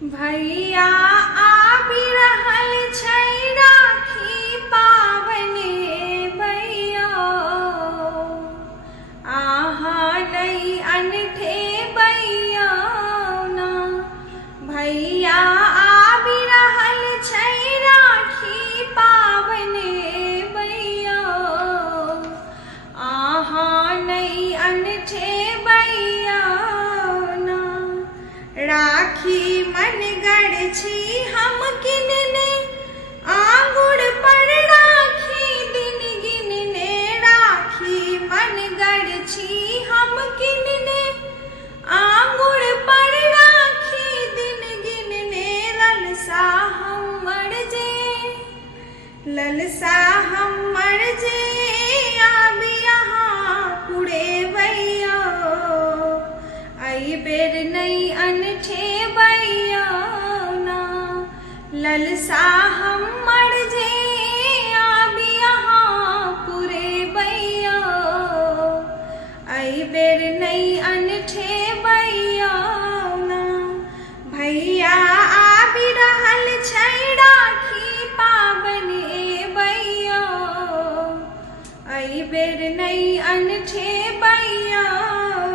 भैया आबि रहल छै राखी पाबन भैया, अहाँ नहीं अनठे भैया ना। भैया आबि रहल छै राखी पाबन भैया, अहाँ नहीं अनठे भैया ना। राखी मनगढ़ छी हम किनने, आंगुर पर राखी दिन गिनने। राखी मनगढ़ छी हम किनने, आंगुर पर राखी दिन गिनने। ललसा हमर जे आबि यहाँ पुरे भैया, अई बेर नहीं अनठे भैया ना। ललसा हमर जे आबि यहाँ पुरे भैया, अई बेर नहीं अनठे भैया ना। भैया आबि रहल छै राखी पाबन भैया, अई बेर नहीं अनठे भैया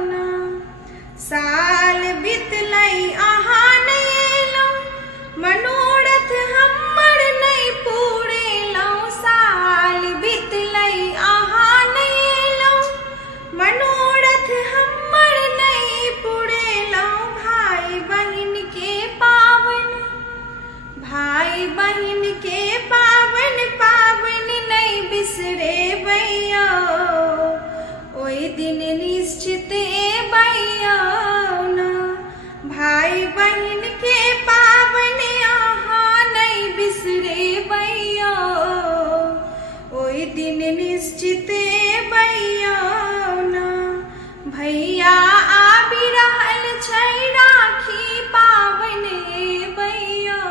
ना। साल बितलै अहाँ नहीं एलौं, मनोरथ हमर नहीं पूरेलौं। साल बितलै अहाँ नहीं एलौं, मनोरथ हमर नहीं पूरेलौं। भाई बहिन के पाबन नहीं बिसरे भैया, ओई दिन निश्चित भैया ना। भाई बहिन के पाबन अहाँ नहीं बिसरे भैया, ओई दिन निश्चित भैया ना। भैया आबि रहल छै राखी पाबन भैया,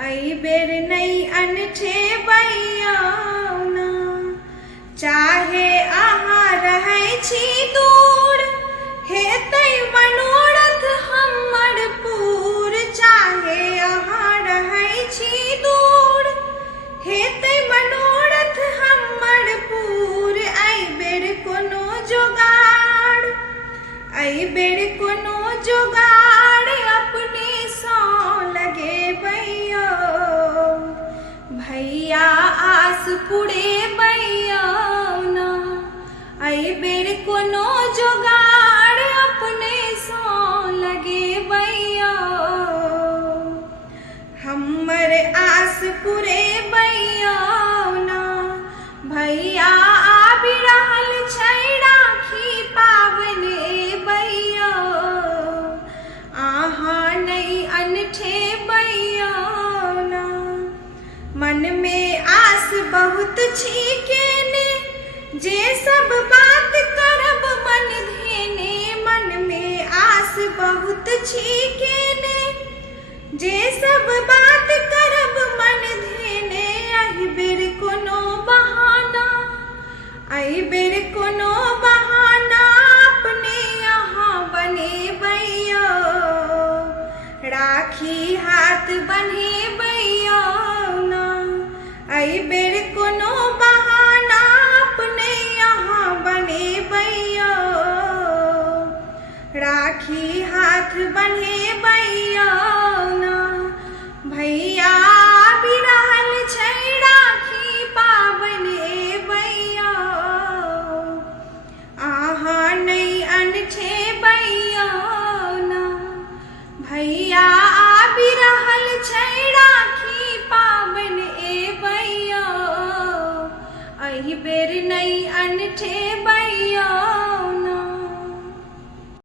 अई बेर नहीं अनठे भैया ना। चाहे अहाँ रहै छी दूर, हेतै मनोरथ हमर पूर। चाहे अहाँ रहै छी दूर, हेतै मनोरथ हमर पूर। अई बेर कोनो जोगाड़ अपने सँ लगे भैया, भैया आस पुरे भैया ना। अई बेर कोनो जोगाड़ अपने सँ लगे भैया, हमर आस पुरे भैया ना। भैया आबि रहल छै राखी पाबन भैया, अहाँ नहीं अनठे भैया ना। मन में आस बहुत छी केने, जे सब बात करब मन धेने। मन में आस बहुत छी केने, जे सब बात करब मन धेने। अई बेर कोनो बहाना अपने यहाँ बने भैया, राखी हाथ बने भैया ना। अई बेर कोनो बहाना अपने यहाँ बने भैया, राखी हाथ बने भैया ना। भैया आबि रहल छै राखी पाबन भैया, अहाँ नहीं अनठे भैया ना। भैया आबि रहल छै राखी पाबन भैया, अही बेर नहीं अनठे भैया।